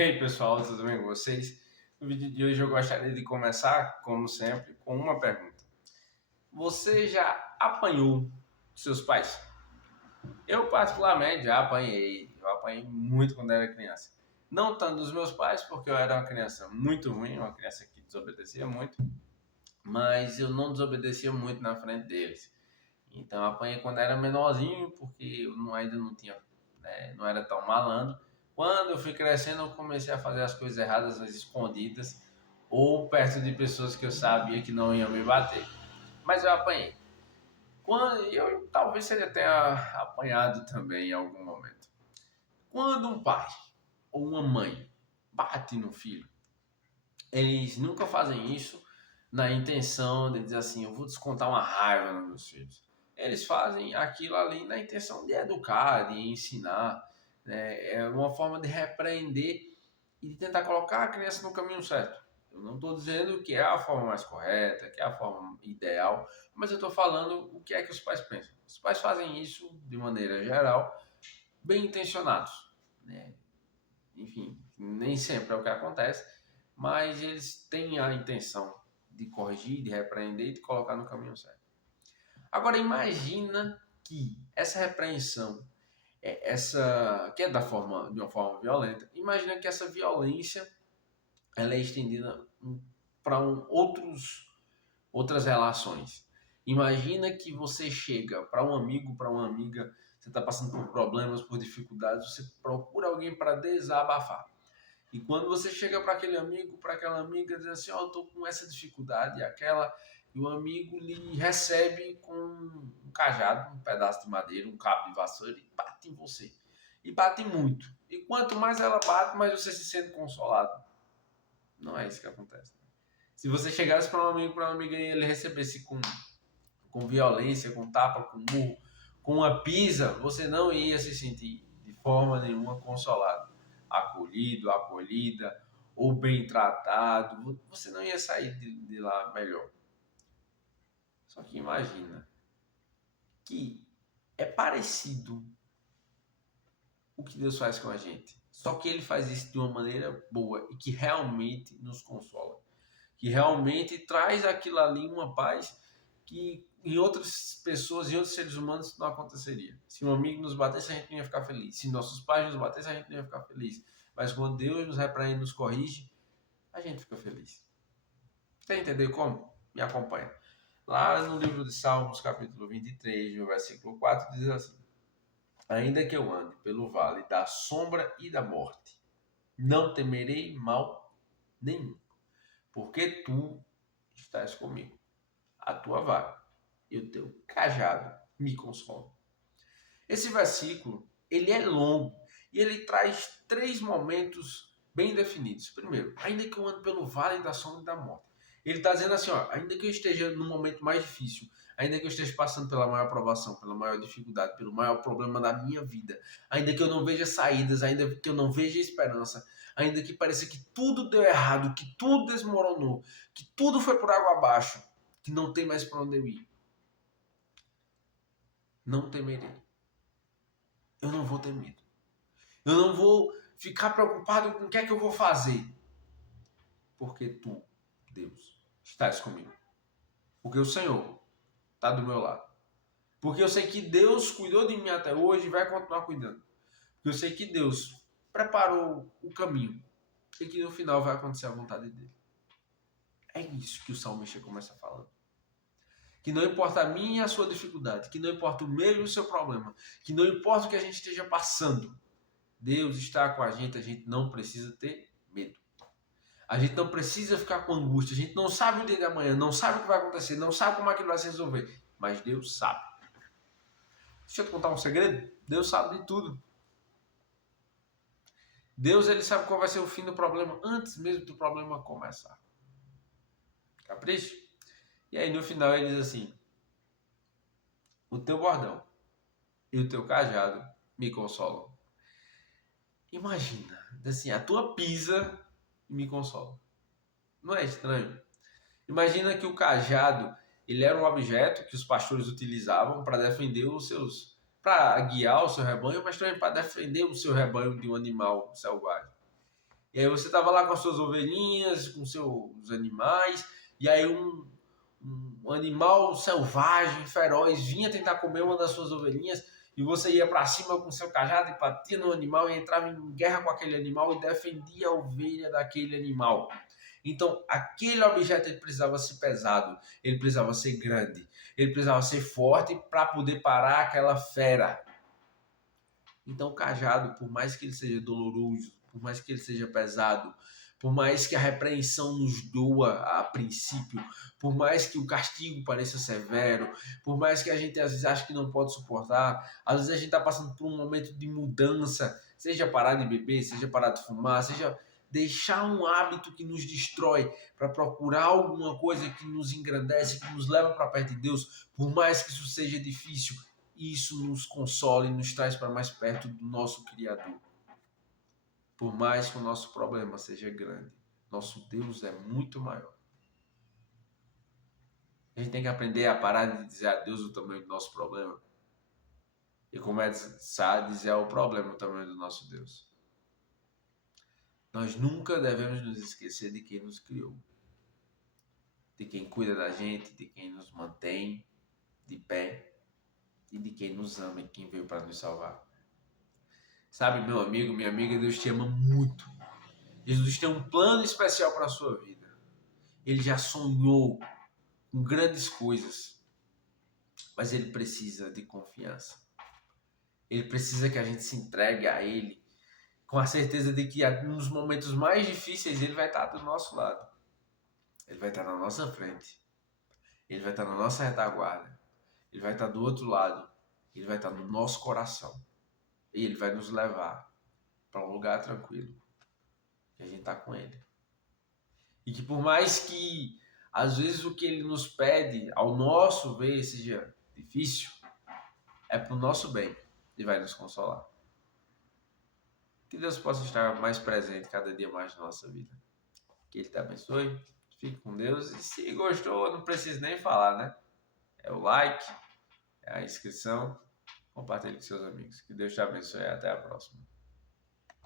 Ei pessoal, tudo bem com vocês? No vídeo de hoje eu gostaria de começar, como sempre, com uma pergunta. Você já apanhou seus pais? Eu particularmente já apanhei, eu apanhei muito quando era criança. Não tanto dos meus pais, porque eu era uma criança muito ruim, uma criança que desobedecia muito, mas eu não desobedecia muito na frente deles. Então eu apanhei quando era menorzinho, porque ainda não tinha, não era tão malandro. Quando eu fui crescendo, eu comecei a fazer as coisas erradas, às escondidas, ou perto de pessoas que eu sabia que não iam me bater. Mas eu apanhei. Quando eu talvez você tenha apanhado também em algum momento. Quando um pai ou uma mãe bate no filho, eles nunca fazem isso na intenção de dizer assim, eu vou descontar uma raiva nos meus filhos. Eles fazem aquilo ali na intenção de educar, de ensinar, né? É uma forma de repreender e de tentar colocar a criança no caminho certo. Eu não estou dizendo que é a forma mais correta, que é a forma ideal, mas eu estou falando o que é que os pais pensam. Os pais fazem isso de maneira geral, bem intencionados, né? Enfim, nem sempre é o que acontece, mas eles têm a intenção de corrigir, de repreender e de colocar no caminho certo. Agora imagina que essa repreensão, essa que é de uma forma violenta, imagina que essa violência ela é estendida para outras relações. Imagina que você chega para um amigo, para uma amiga, você está passando por problemas, por dificuldades, você procura alguém para desabafar. E quando você chega para aquele amigo, para aquela amiga, diz assim, ó, eu tô com essa dificuldade, aquela, e o amigo lhe recebe com um cajado, um pedaço de madeira, um cabo de vassoura e bate em você. E bate muito. E quanto mais ela bate, mais você se sente consolado. Não é isso que acontece. Se você chegasse para um amigo, para uma amiga e ele recebesse com violência, com tapa, com murro, com uma pisa, você não ia se sentir de forma nenhuma consolado, acolhido, acolhida ou bem tratado. Você não ia sair de lá melhor. Só que imagina que é parecido o que Deus faz com a gente. Só que ele faz isso de uma maneira boa e que realmente nos consola. Que realmente traz aquilo ali uma paz que em outras pessoas, em outros seres humanos, não aconteceria. Se um amigo nos batesse, a gente não ia ficar feliz. Se nossos pais nos batessem, a gente não ia ficar feliz. Mas quando Deus nos repreende, nos corrige, a gente fica feliz. Quer entender como? Me acompanha. Lá no livro de Salmos, capítulo 23, no versículo 4, diz assim: ainda que eu ande pelo vale da sombra e da morte, não temerei mal nenhum, porque tu estás comigo. A tua vara e o teu cajado me consolam. Esse versículo, ele é longo e ele traz três momentos bem definidos. Primeiro, ainda que eu ande pelo vale da sombra e da morte. Ele está dizendo assim, ó, ainda que eu esteja no momento mais difícil, ainda que eu esteja passando pela maior provação, pela maior dificuldade, pelo maior problema da minha vida, ainda que eu não veja saídas, ainda que eu não veja esperança, ainda que pareça que tudo deu errado, que tudo desmoronou, que tudo foi por água abaixo, que não tem mais para onde eu ir, não temerei. Eu não vou ter medo. Eu não vou ficar preocupado com o que é que eu vou fazer. Porque tu, Deus, estás comigo. Porque o Senhor está do meu lado. Porque eu sei que Deus cuidou de mim até hoje e vai continuar cuidando. Porque eu sei que Deus preparou o caminho e que no final vai acontecer a vontade dele. É isso que o salmista começa falando. Que não importa a minha e a sua dificuldade, que não importa o meu e o seu problema, que não importa o que a gente esteja passando, Deus está com a gente não precisa ter medo. A gente não precisa ficar com angústia, a gente não sabe o dia de amanhã, não sabe o que vai acontecer, não sabe como aquilo vai se resolver, mas Deus sabe. Deixa eu te contar um segredo, Deus sabe de tudo. Deus ele sabe qual vai ser o fim do problema antes mesmo do problema começar. Capricho? E aí no final ele diz assim, o teu bordão e o teu cajado me consolam. Imagina, assim, a tua pisa me consola. Não é estranho? Imagina que o cajado ele era um objeto que os pastores utilizavam para defender os seus, para guiar o seu rebanho, mas também para defender o seu rebanho de um animal selvagem. E aí você estava lá com as suas ovelhinhas, com seus animais, e aí um animal selvagem, feroz, vinha tentar comer uma das suas ovelhinhas, e você ia para cima com seu cajado e batia no animal e entrava em guerra com aquele animal e defendia a ovelha daquele animal. Então, aquele objeto ele precisava ser pesado, ele precisava ser grande, ele precisava ser forte para poder parar aquela fera. Então, o cajado, por mais que ele seja doloroso, por mais que ele seja pesado, por mais que a repreensão nos doa a princípio, por mais que o castigo pareça severo, por mais que a gente às vezes ache que não pode suportar, às vezes a gente está passando por um momento de mudança, seja parar de beber, seja parar de fumar, seja deixar um hábito que nos destrói para procurar alguma coisa que nos engrandece, que nos leva para perto de Deus, por mais que isso seja difícil, isso nos consola e nos traz para mais perto do nosso Criador. Por mais que o nosso problema seja grande, nosso Deus é muito maior. A gente tem que aprender a parar de dizer a Deus o tamanho do nosso problema e começar a dizer ao problema o tamanho do nosso Deus. Nós nunca devemos nos esquecer de quem nos criou, de quem cuida da gente, de quem nos mantém de pé e de quem nos ama e quem veio para nos salvar. Sabe, meu amigo, minha amiga, Deus te ama muito. Jesus tem um plano especial para a sua vida. Ele já sonhou com grandes coisas, mas ele precisa de confiança. Ele precisa que a gente se entregue a ele com a certeza de que nos momentos mais difíceis ele vai estar do nosso lado. Ele vai estar na nossa frente. Ele vai estar na nossa retaguarda. Ele vai estar do outro lado. Ele vai estar no nosso coração. E ele vai nos levar para um lugar tranquilo. E a gente está com ele. E que por mais que às vezes o que ele nos pede, ao nosso ver, seja difícil, é para o nosso bem e vai nos consolar. Que Deus possa estar mais presente cada dia mais na nossa vida. Que Ele te abençoe. Fique com Deus. E se gostou, não precisa nem falar, né? É o like, é a inscrição. Compartilhe com seus amigos. Que Deus te abençoe e até a próxima.